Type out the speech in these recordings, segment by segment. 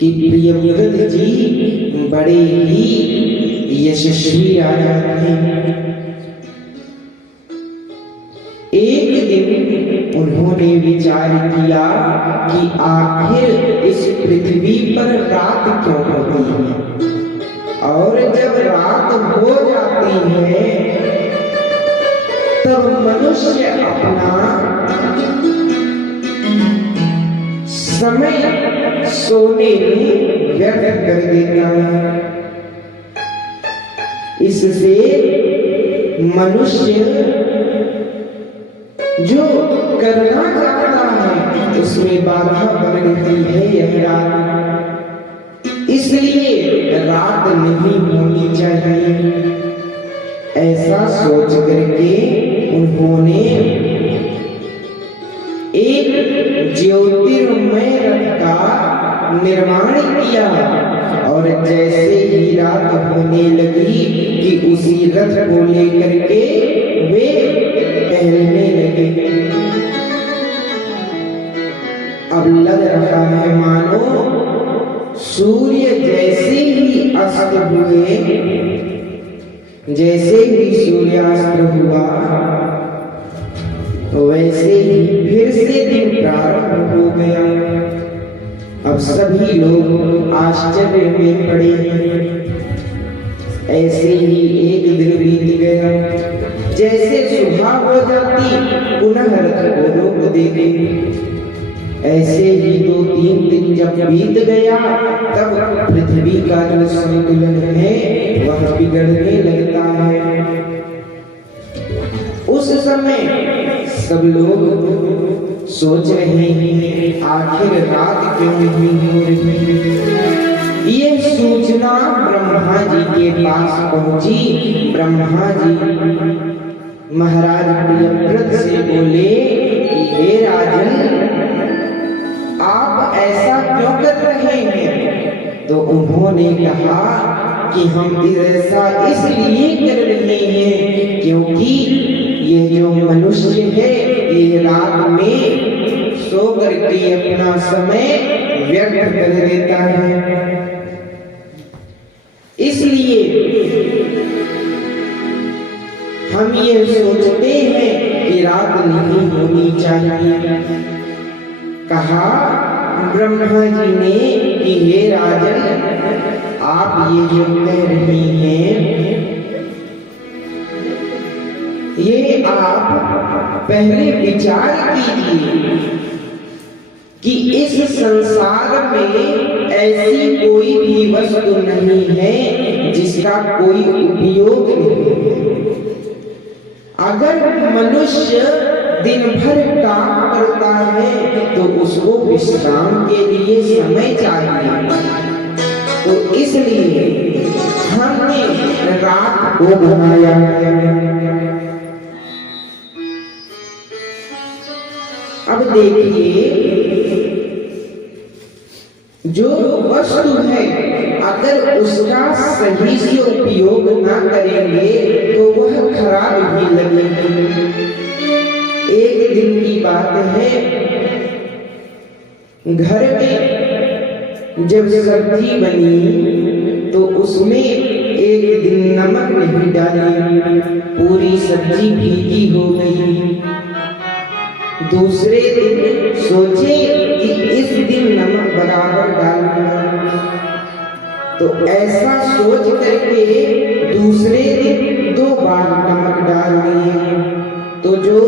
कि प्रियव्रत जी बड़े ही यशस्वी राजा थे। एक दिन उन्होंने विचार किया कि आखिर इस पृथ्वी पर रात क्यों होती है, और जब रात हो जाती है तब मनुष्य अपना समय सोने में व्यर्थ कर देता है। इससे मनुष्य जो करना चाहता है उसमें बाधा बन रही है यह रात, इसलिए रात नहीं होनी चाहिए। ऐसा सोच करके उन्होंने एक ज्योतिर्मय रथ का निर्माण किया, और जैसे ही रात होने लगी कि उसी रथ को लेकर के वे टहलने लगे। अब लग रहा है मानो सूर्य जैसे ही अस्त हुए, जैसे ही सूर्यास्त हुआ वैसे ही फिर से दिन प्रारंभ हो गया। अब सभी लोग आश्चर्य में पड़े हैं। ऐसे ही एक दिन बीत गया, जैसे सुबह हो जाती पुनः रथ को रोक देते। ऐसे ही 2-3 दिन जब बीत गया तब पृथ्वी का जो संतुलन है वह बिगड़ने लगता है। उस समय सब लोग सोच रहे हैं आखिर रात क्यों नहीं हो रही। ये सूचना ब्रह्मा जी के पास पहुंची। ब्रह्मा जी महाराज प्रियव्रत से बोले कि हे राजन, आप ऐसा क्यों कर रहे हैं? तो उन्होंने कहा कि हम ऐसा इसलिए कर रहे हैं क्योंकि ये जो मनुष्य है ये रात में सो करके अपना समय व्यर्थ कर देता है, इसलिए हम ये सोचते हैं कि रात नहीं होनी चाहिए। कहा ब्रह्मा जी ने कि हे राजन, आप ये जो कह रही हैं ये आप पहले विचार कीजिए कि इस संसार में ऐसी कोई भी वस्तु नहीं है जिसका कोई उपयोग नहीं। अगर मनुष्य दिन भर काम करता है तो उसको विश्राम के लिए समय चाहिए, तो इसलिए हमने रात को बनाया है। अब देखिए, जो वस्तु है अगर उसका सही से उपयोग ना करेंगे तो वह खराब ही लगेगी। एक दिन की बात है, घर में जब सब्जी बनी तो उसमें एक दिन नमक नहीं डाली, पूरी सब्जी भीगी हो गई। दूसरे दिन सोचे कि इस दिन नमक बराबर डालूंगा, तो ऐसा सोच करके दूसरे दिन 2 बार नमक डाल दिए, तो जो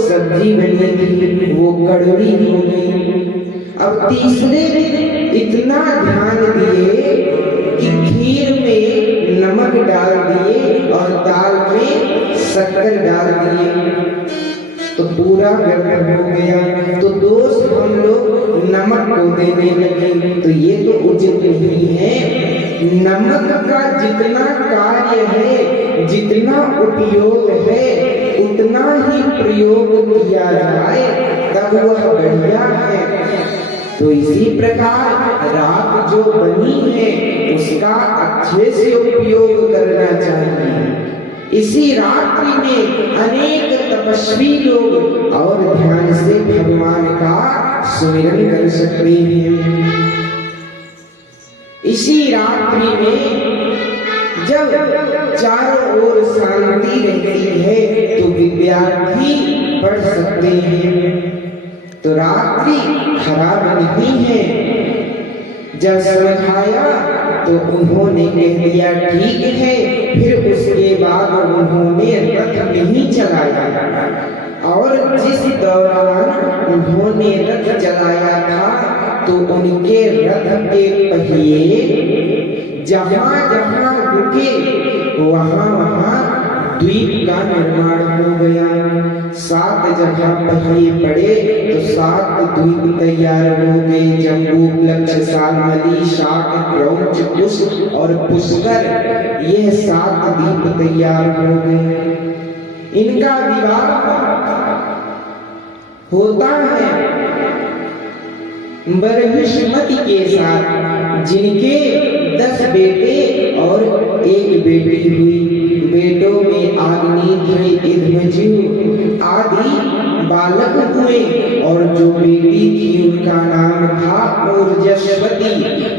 सब्जी बनी थी वो कड़वी हो गई। अब तीसरे दिन इतना ध्यान दिए कि खीर में नमक डाल दिए और दाल में शक्कर डाल दिए, तो पूरा व्यर्थ हो गया। तो दोष हम लोग नमक को देने लगे, तो ये तो उचित नहीं है। नमक का जितना कार्य है, जितना उपयोग है, उतना ही प्रयोग किया जाए तब वह बढ़िया है। तो इसी प्रकार रात जो बनी है उसका अच्छे से उपयोग करना चाहिए। इसी रात्रि में अनेक तपस्वी लोग और ध्यान से भगवान का सुमिरन कर सकते हैं। इसी रात्रि में जब चारों ओर शांति रहती है तो विद्यार्थी पढ़ सकते हैं। तो रात्रि खराब नहीं है। जब समझाया तो उन्होंने कह दिया ठीक है। फिर उसके बाद उन्होंने रथ नहीं चलाया, और जिस दौरान उन्होंने रथ चलाया था तो उनके रथ के पहिए जहां जहां रुके वहां वहां द्वीप का निर्माण हो गया। 7 जगह पहिए पड़े तो 7 द्वीप तैयार हो गए। जम्बू, प्लक्ष, शाल्मली, शाक, क्रौंच, कुश और पुष्कर, यह 7 द्वीप तैयार हो गए। इनका विवाह होता है बरहिष्मति के साथ, जिनके 10 बेटे और 1 बेटी हुई। बेटों में आग्नेय, इध्मजु आदि बालक हुए, और जो बेटी थी उनका नाम था ऊर्जस्वती।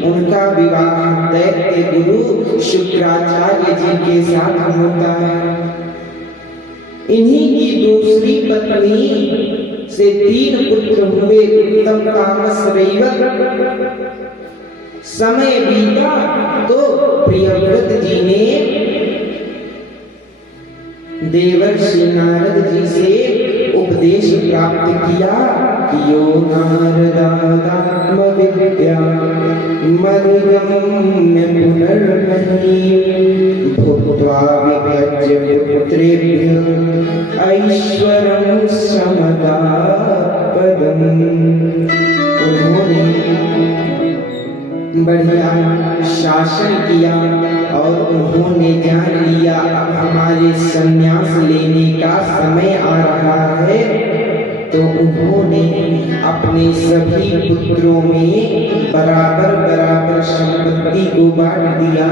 उनका विवाह दैत्य गुरु शुक्राचार्य जी के साथ होता है। इन्हीं की दूसरी पत्नी से 3 पुत्र हुए। उत्तम, तामस, रैवत। समय बीता तो प्रियव्रत जी ने देवर्षि नारद जी से उपदेश प्राप्त किया कि यो नारदात्म विद्या मधिगम्य पुनर्नहि भूत्वा विभज्य पुत्रेभ्य ऐश्वरं समदा पदम्। उन्होंने बढ़िया शासन किया और उन्होंने जान लिया अब हमारे संन्यास लेने का समय आ रहा है। तो उन्होंने अपने सभी पुत्रों में बराबर बराबर संपत्ति को बांट दिया।